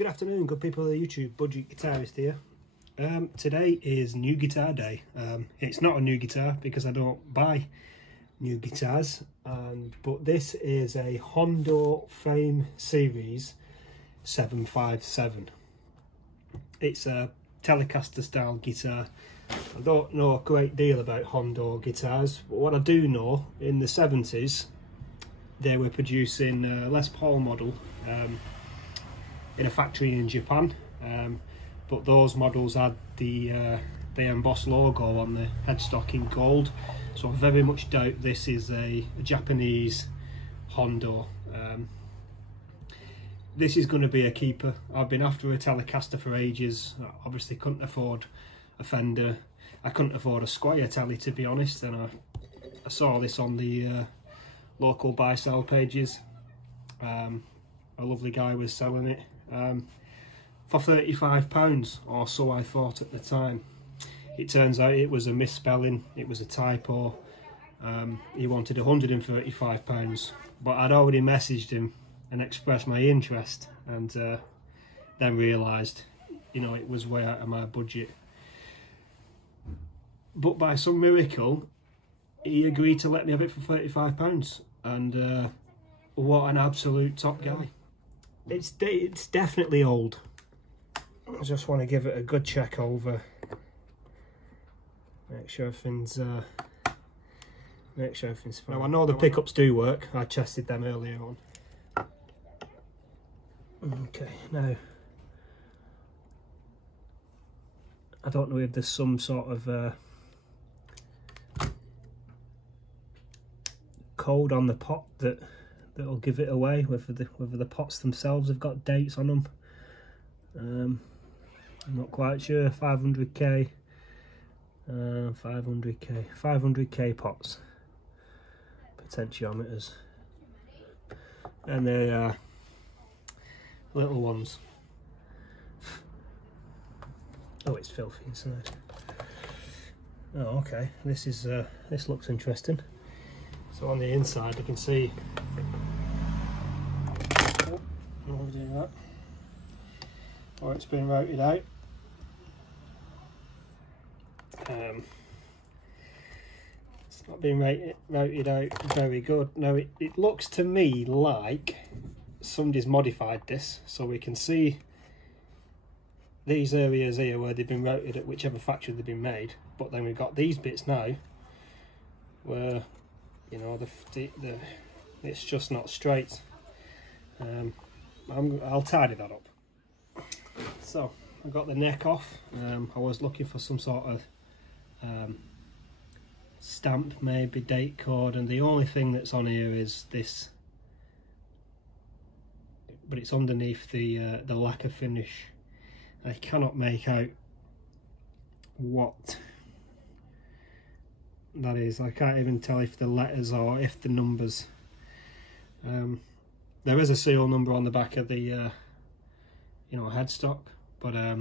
Good afternoon, good people of the YouTube, Budget Guitarist here. Today is new guitar day. It's not a new guitar because I don't buy new guitars, but this is a Hondo Fame Series 757. It's a Telecaster style guitar. I don't know a great deal about Hondo guitars, but what I do know, in the 70s they were producing a Les Paul model in a factory in Japan, but those models had the embossed logo on the headstock in gold, so I very much doubt this is a Japanese Hondo. This is going to be a keeper. I've been after a Telecaster for ages. I obviously couldn't afford a Fender, I couldn't afford a Squire Tele, to be honest, and I saw this on the local buy sell pages. A lovely guy was selling it for £35, or so I thought at the time. It turns out it was a misspelling, it was a typo. He wanted £135, but I'd already messaged him and expressed my interest, and then realised, you know, it was way out of my budget. But by some miracle, he agreed to let me have it for £35, and what an absolute top guy. It's definitely old. I just want to give it a good check over, make sure everything's fine. Now I know the pickups do work. I tested them earlier on. Okay, now I don't know if there's some sort of code on the pot that'll give it away, whether the pots themselves have got dates on them. I'm not quite sure. 500k 500k pots, potentiometers, and they are little ones. Oh, it's filthy inside. Oh, okay, this looks interesting. So on the inside you can see, or it's been routed out. It's not been routed out very good. Now it looks to me like somebody's modified this, so we can see these areas here where they've been routed at whichever factory they've been made, but then we've got these bits now where, you know, it's just not straight. I'll tidy that up. So I got the neck off. I was looking for some sort of stamp, maybe date code, and the only thing that's on here is this, but it's underneath the lacquer finish. I cannot make out what that is. I can't even tell if the letters or if the numbers. There is a serial number on the back of the you know, headstock, but I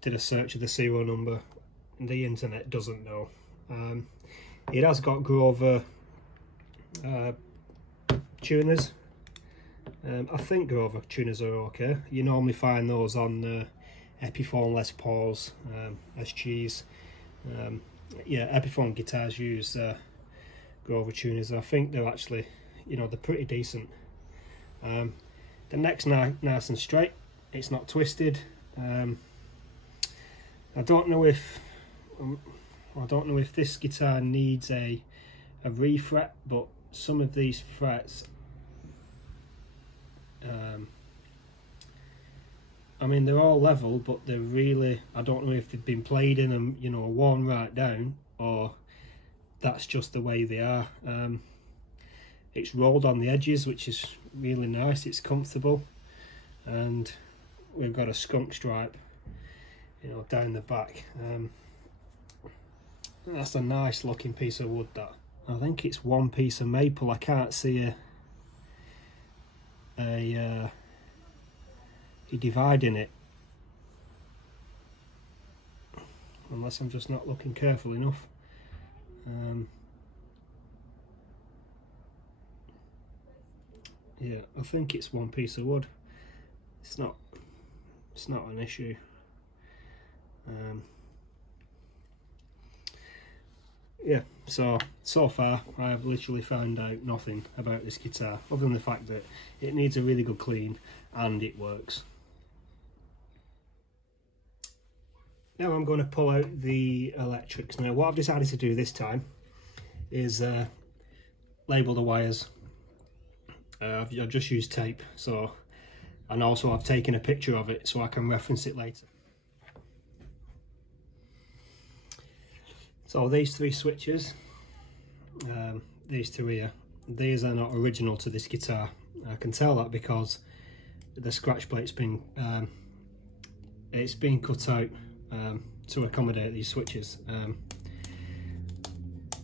did a search of the serial number. The internet doesn't know. It has got Grover tuners. I think Grover tuners are okay. You normally find those on Epiphone Les Pauls, SGs. Yeah, Epiphone guitars use Grover tuners. I think they're actually, you know, they're pretty decent. The neck's nice and straight. It's not twisted. I don't know if this guitar needs a refret, but some of these frets, I mean, they're all level, but they're really, I don't know if they've been played in and, you know, worn right down, or that's just the way they are. It's rolled on the edges, which is really nice. It's comfortable, and we've got a skunk stripe, you know, down the back. That's a nice looking piece of wood, that. I think it's one piece of maple. I can't see a divide in it, unless I'm just not looking careful enough. Yeah, I think it's one piece of wood. it's not an issue. Yeah, so far I have literally found out nothing about this guitar other than the fact that it needs a really good clean and it works. Now I'm going to pull out the electrics. Now what I've decided to do this time is label the wires. I've just used tape, and also I've taken a picture of it so I can reference it later. So these three switches, these two here, these are not original to this guitar. I can tell that because the scratch plate's been cut out to accommodate these switches.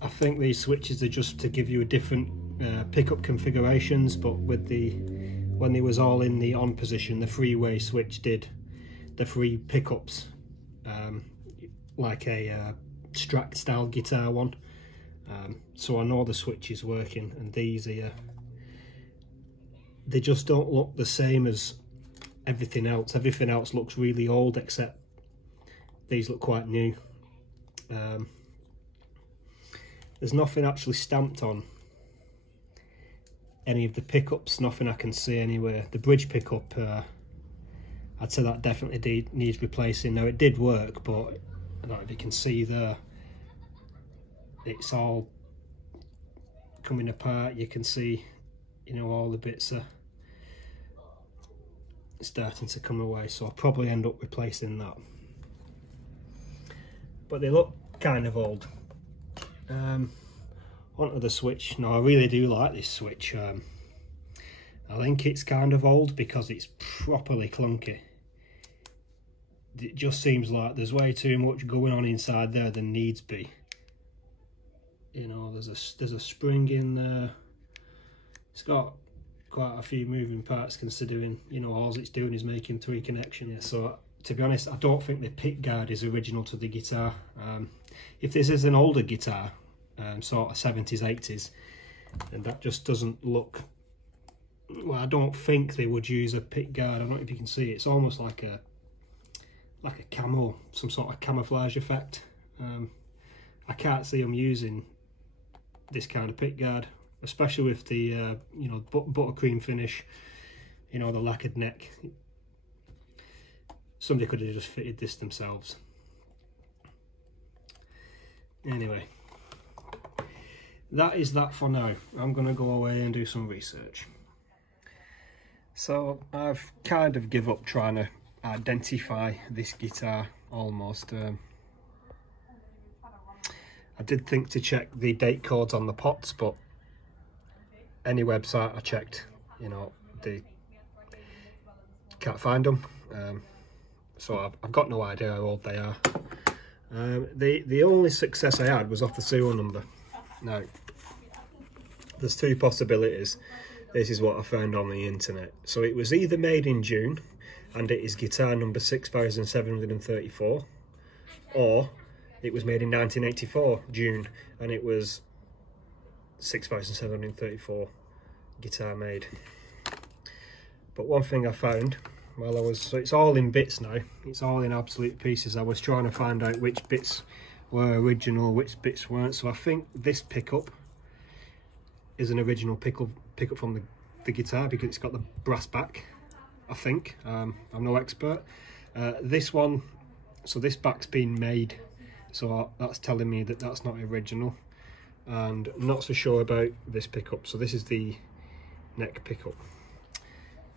I think these switches are just to give you a different pickup configurations, but with when they was all in the on position, the three-way switch did the three pickups like a Strat style guitar one. So I know the switch is working, and these here, they just don't look the same as everything else. Everything else looks really old, except these look quite new. There's nothing actually stamped on any of the pickups, nothing I can see anywhere. The bridge pickup, I'd say that definitely needs replacing. Now it did work, but I don't know if you can see there, it's all coming apart. You can see, you know, all the bits are starting to come away, so I'll probably end up replacing that. But they look kind of old. Onto the switch. Now I really do like this switch. I think it's kind of old because it's properly clunky. It just seems like there's way too much going on inside there than needs be. You know, there's a spring in there. It's got quite a few moving parts, considering, you know, all it's doing is making three connections. So to be honest, I don't think the pick guard is original to the guitar. If this is an older guitar, sort of 70s, 80s, and that just doesn't look, well, I don't think they would use a pick guard. I don't know if you can see, it's almost like a camo, some sort of camouflage effect. I can't see them using this kind of pick guard, especially with the you know, buttercream finish, you know, the lacquered neck. Somebody could have just fitted this themselves. Anyway, that is that for now. I'm going to go away and do some research. So I've kind of give up trying to identify this guitar almost. I did think to check the date codes on the pots, but any website I checked, you know, they can't find them. So I've got no idea how old they are. The only success I had was off the serial number. Now, there's two possibilities. This is what I found on the internet. So it was either made in June, and it is guitar number 6734, or it was made in 1984, June, and it was 6734 guitar made. But one thing I found while I was, so it's all in bits now, it's all in absolute pieces. I was trying to find out which bits were original, which bits weren't. So I think this pickup is an original pickup from the guitar, because it's got the brass back, I think. I'm no expert. This one, so this back's been made, so that's telling me that that's not original. And I'm not so sure about this pickup. So this is the neck pickup.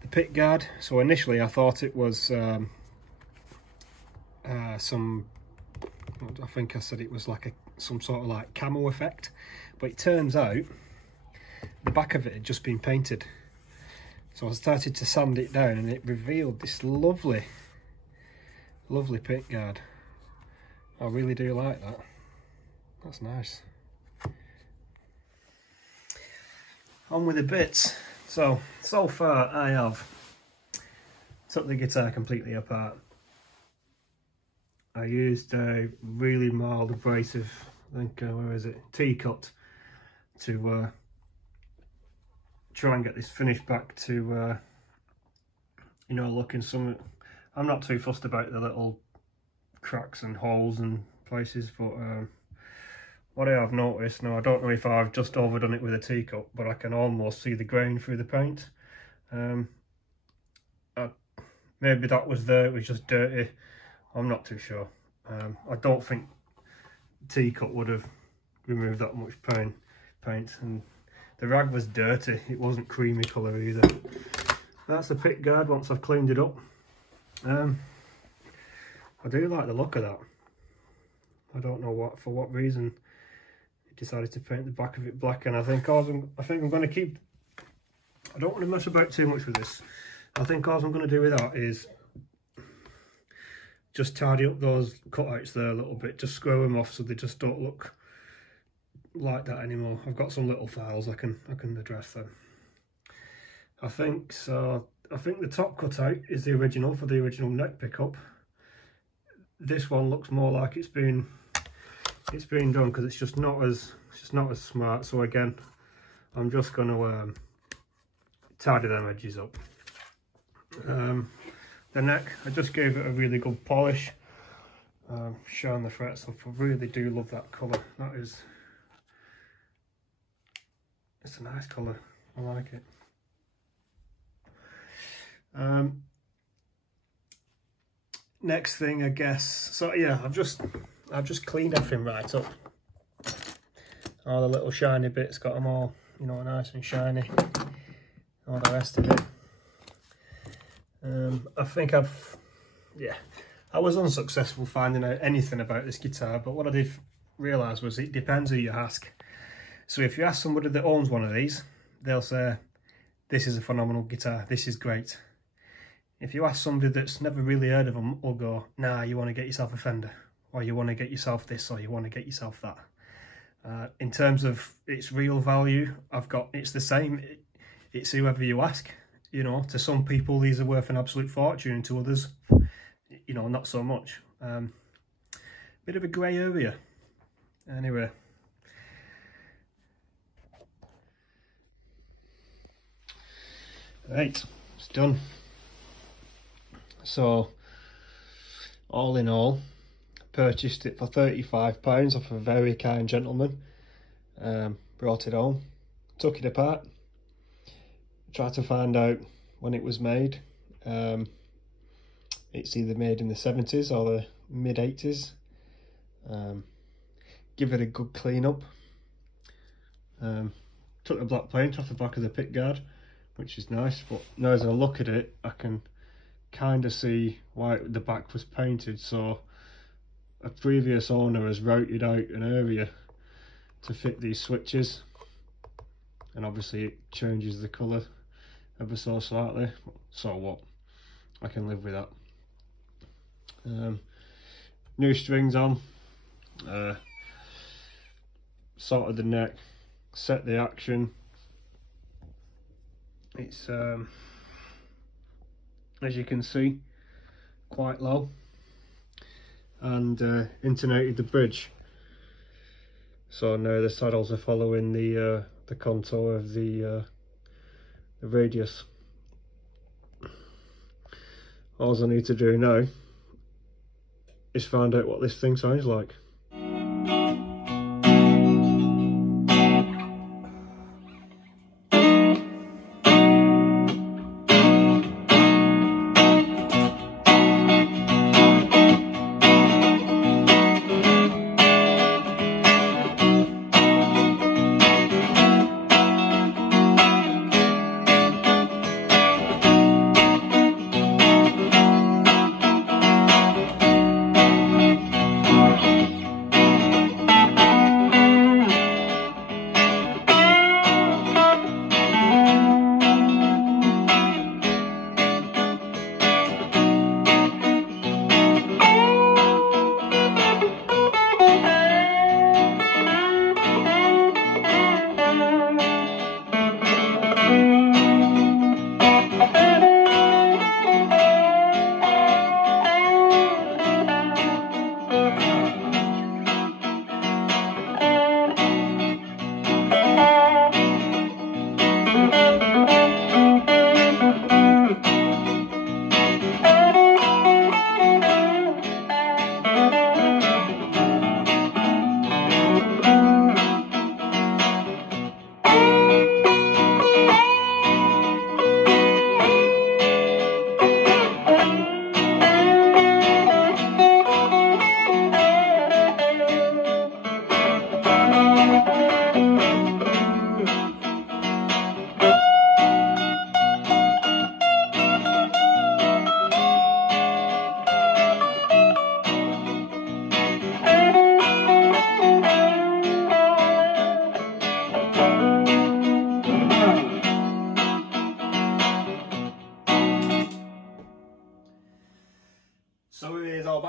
The pick guard, so initially I thought it was some, I think I said it was like some sort of like camo effect, but it turns out the back of it had just been painted. So I started to sand it down, and it revealed this lovely pick guard. I really do like that. That's nice. On with the bits. So far I have took the guitar completely apart. I used a really mild abrasive, I think, where is it, T-cut, to try and get this finished back to, you know, looking some. I'm not too fussed about the little cracks and holes and places, but what I have noticed, now I don't know if I've just overdone it with a teacup, but I can almost see the grain through the paint. Maybe that was there, it was just dirty. I'm not too sure. I don't think teacup would have removed that much paint, and the rag was dirty. It wasn't creamy colour either. That's the pick guard once I've cleaned it up. I do like the look of that. I don't know for what reason it decided to paint the back of it black, and I think I'm going to keep. I don't want to mess about too much with this. I think all I'm going to do with that is just tidy up those cutouts there a little bit, just square them off so they just don't look like that anymore. I've got some little files I can address them. I think so. I think the top cutout is the original for the original neck pickup. This one looks more like it's been done because it's just not as smart. So again, I'm just going to tidy them edges up. The neck, I just gave it a really good polish, showing the frets up. I really do love that colour. It's a nice colour. I like it. Next thing, I guess. So yeah, I've just cleaned everything right up. All the little shiny bits, got them all, you know, nice and shiny. All the rest of it. I think I was unsuccessful finding out anything about this guitar, but what I did realise was it depends who you ask. So if you ask somebody that owns one of these, they'll say, this is a phenomenal guitar, this is great. If you ask somebody that's never really heard of them, they'll go, nah, you want to get yourself a Fender, or you want to get yourself this, or you want to get yourself that. In terms of its real value, it's the same. It's whoever you ask. You know, to some people these are worth an absolute fortune, and to others, you know, not so much. Bit of a grey area. Anyway. Right, it's done. So, all in all, purchased it for £35 off a very kind gentleman. Brought it home, took it apart. Tried to find out when it was made. It's either made in the 70s or the mid 80s. Give it a good clean up. Took the black paint off the back of the pick guard, which is nice, but now as I look at it, I can kind of see why the back was painted. So a previous owner has routed out an area to fit these switches, and obviously it changes the colour ever so slightly. So what, I can live with that. New strings on, sorted the neck, set the action. It's as you can see, quite low, and intonated the bridge. So now the saddles are following the contour of the radius. All I need to do now is find out what this thing sounds like.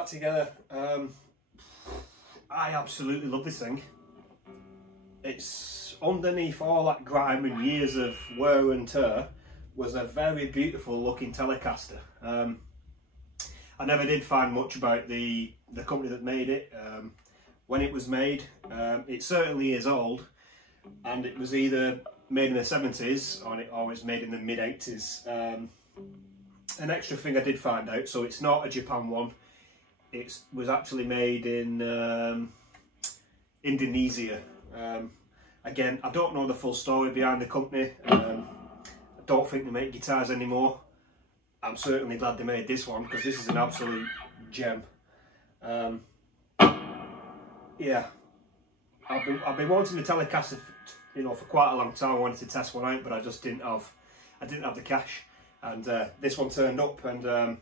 back together. I absolutely love this thing. It's underneath all that grime and years of wear and tear, was a very beautiful looking Telecaster. I never did find much about the company that made it. When it was made, it certainly is old, and it was either made in the 70s or it was made in the mid 80s. An extra thing I did find out, so it's not a Japan one. It was actually made in Indonesia. Again, I don't know the full story behind the company. I don't think they make guitars anymore. I'm certainly glad they made this one, because this is an absolute gem. Yeah, I've been wanting a Telecaster, you know, for quite a long time. I wanted to test one out, but I just didn't have the cash. And this one turned up, and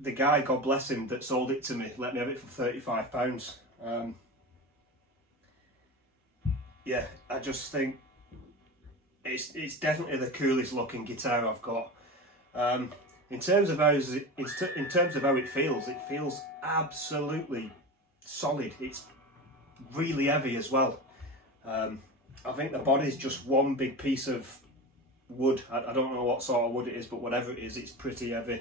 the guy, God bless him, that sold it to me let me have it for £35. Yeah, I just think it's definitely the coolest looking guitar I've got. In terms of how it feels absolutely solid. It's really heavy as well. I think the body's just one big piece of wood. I don't know what sort of wood it is, but whatever it is, it's pretty heavy.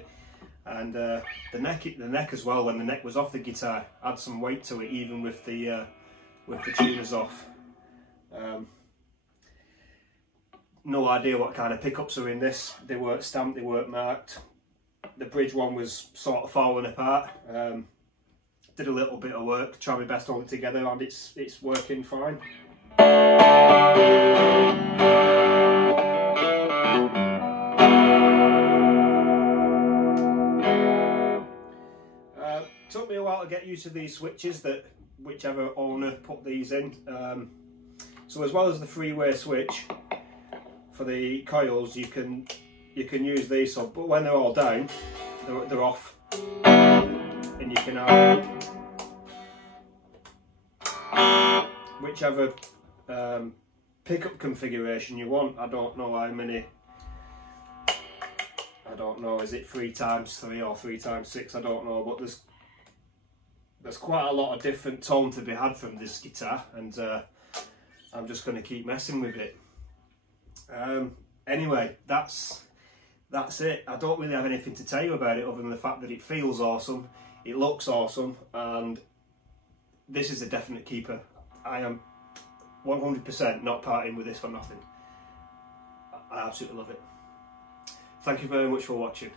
And the neck as well. When the neck was off the guitar, had some weight to it, even with the tuners off. No idea what kind of pickups are in this. They weren't stamped, they weren't marked. The bridge one was sort of falling apart. Did a little bit of work, tried my best to hold it together, and it's working fine. Took me a while to get used to these switches that whichever owner put these in. So as well as the three-way switch for the coils, you can use these. So, but when they're all down, they're off, and you can have whichever pickup configuration you want. I don't know how many. I don't know. Is it 3x3 or 3x6? I don't know. But there's quite a lot of different tone to be had from this guitar, and I'm just going to keep messing with it. Anyway, that's it. I don't really have anything to tell you about it other than the fact that it feels awesome, it looks awesome, and this is a definite keeper. I am 100% not parting with this for nothing. I absolutely love it. Thank you very much for watching.